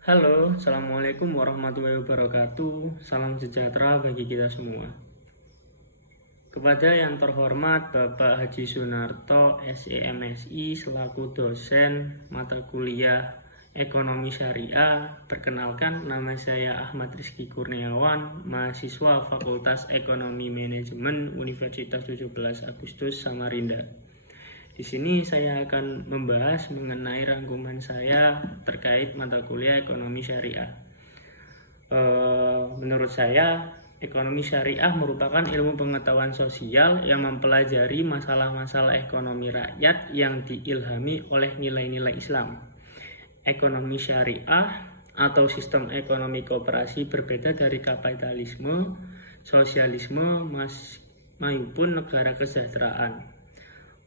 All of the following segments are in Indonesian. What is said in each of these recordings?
Halo, Assalamualaikum warahmatullahi wabarakatuh. Salam sejahtera bagi kita semua. Kepada yang terhormat Bapak Haji Sunarto, SEMSI, selaku dosen mata kuliah Ekonomi Syariah, perkenalkan nama saya Ahmad Rizky Kurniawan, mahasiswa Fakultas Ekonomi Manajemen Universitas 17 Agustus Samarinda. Di sini saya akan membahas mengenai rangkuman saya terkait mata kuliah Ekonomi Syariah. Menurut saya, ekonomi syariah merupakan ilmu pengetahuan sosial yang mempelajari masalah-masalah ekonomi rakyat yang diilhami oleh nilai-nilai Islam. Ekonomi syariah atau sistem ekonomi koperasi berbeda dari kapitalisme, sosialisme, maupun negara kesejahteraan.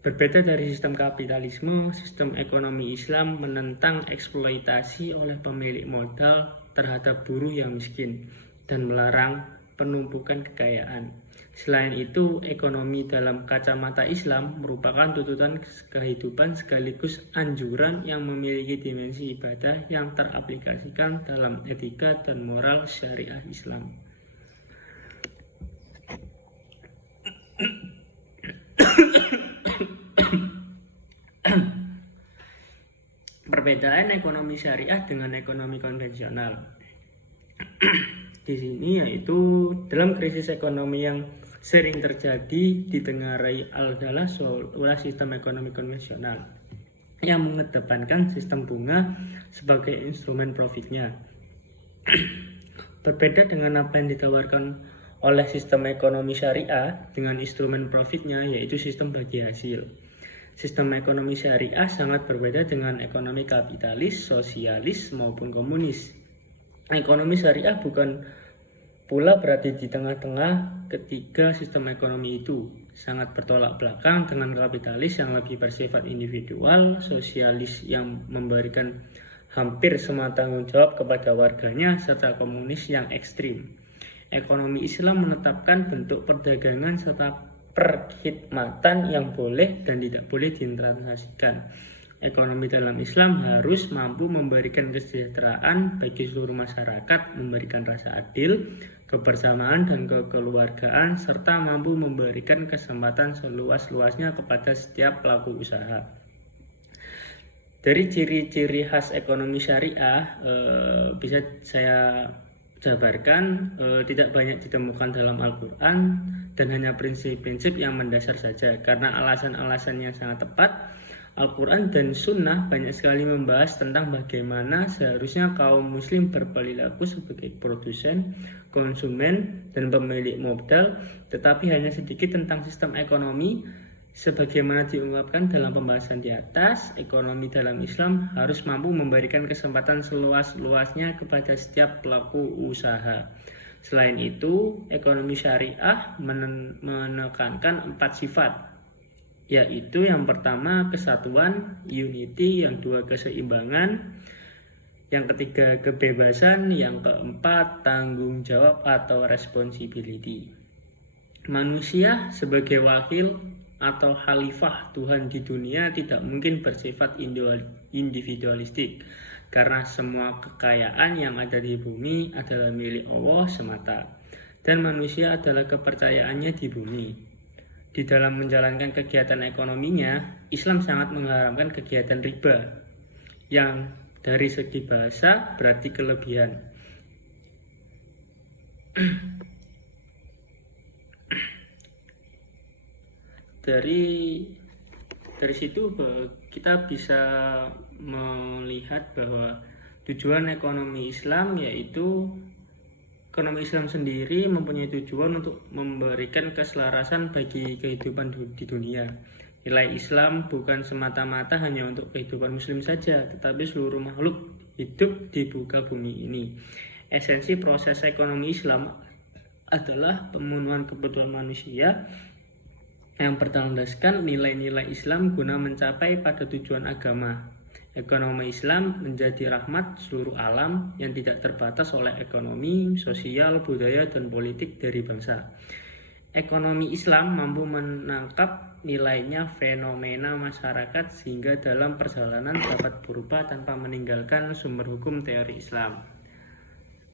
Berbeda dari sistem kapitalisme, sistem ekonomi Islam menentang eksploitasi oleh pemilik modal terhadap buruh yang miskin dan melarang penumpukan kekayaan. Selain itu, ekonomi dalam kacamata Islam merupakan tuntutan kehidupan sekaligus anjuran yang memiliki dimensi ibadah yang teraplikasikan dalam etika dan moral syariah Islam. Perbedaan ekonomi syariah dengan ekonomi konvensional di sini yaitu dalam krisis ekonomi yang sering terjadi ditengarai adalah sistem ekonomi konvensional yang mengedepankan sistem bunga sebagai instrumen profitnya. Berbeda dengan apa yang ditawarkan oleh sistem ekonomi syariah dengan instrumen profitnya, yaitu sistem bagi hasil. Sistem ekonomi syariah sangat berbeda dengan ekonomi kapitalis, sosialis, maupun komunis. Ekonomi syariah bukan pula berada di tengah-tengah ketiga sistem ekonomi itu. Sangat bertolak belakang dengan kapitalis yang lebih bersifat individual, sosialis yang memberikan hampir semua tanggung jawab kepada warganya, serta komunis yang ekstrim. Ekonomi Islam menetapkan bentuk perdagangan serta perkhidmatan yang boleh dan tidak boleh ditransaksikan. Ekonomi dalam Islam harus mampu memberikan kesejahteraan bagi seluruh masyarakat, memberikan rasa adil, kebersamaan dan kekeluargaan, serta mampu memberikan kesempatan seluas-luasnya kepada setiap pelaku usaha. Dari ciri-ciri khas ekonomi syariah bisa saya jabarkan, tidak banyak ditemukan dalam Al-Quran dan hanya prinsip-prinsip yang mendasar saja. Karena alasan-alasannya sangat tepat, Al-Quran dan Sunnah banyak sekali membahas tentang bagaimana seharusnya kaum muslim berperilaku sebagai produsen, konsumen, dan pemilik modal, tetapi hanya sedikit tentang sistem ekonomi. Sebagaimana diungkapkan dalam pembahasan di atas, ekonomi dalam Islam harus mampu memberikan kesempatan seluas-luasnya kepada setiap pelaku usaha. Selain itu, ekonomi syariah menekankan 4 sifat, yaitu yang pertama kesatuan, unity, yang kedua keseimbangan, yang ketiga kebebasan, yang keempat tanggung jawab atau responsibility. Manusia sebagai wakil atau khalifah Tuhan di dunia tidak mungkin bersifat individualistik, karena semua kekayaan yang ada di bumi adalah milik Allah semata, dan manusia adalah kepercayaannya di bumi. Di dalam menjalankan kegiatan ekonominya, Islam sangat mengharamkan kegiatan riba, yang dari segi bahasa berarti kelebihan. Dari situ kita bisa melihat bahwa tujuan ekonomi Islam yaitu ekonomi Islam sendiri mempunyai tujuan untuk memberikan keselarasan bagi kehidupan di dunia. Nilai Islam bukan semata-mata hanya untuk kehidupan muslim saja, tetapi seluruh makhluk hidup di muka bumi ini. Esensi proses ekonomi Islam adalah pemenuhan kebutuhan manusia yang berlandaskan nilai-nilai Islam guna mencapai pada tujuan agama. Ekonomi Islam menjadi rahmat seluruh alam yang tidak terbatas oleh ekonomi, sosial, budaya, dan politik dari bangsa. ekonomi Islam mampu menangkap nilainya fenomena masyarakat sehingga dalam perjalanan dapat berubah tanpa meninggalkan sumber hukum teori Islam.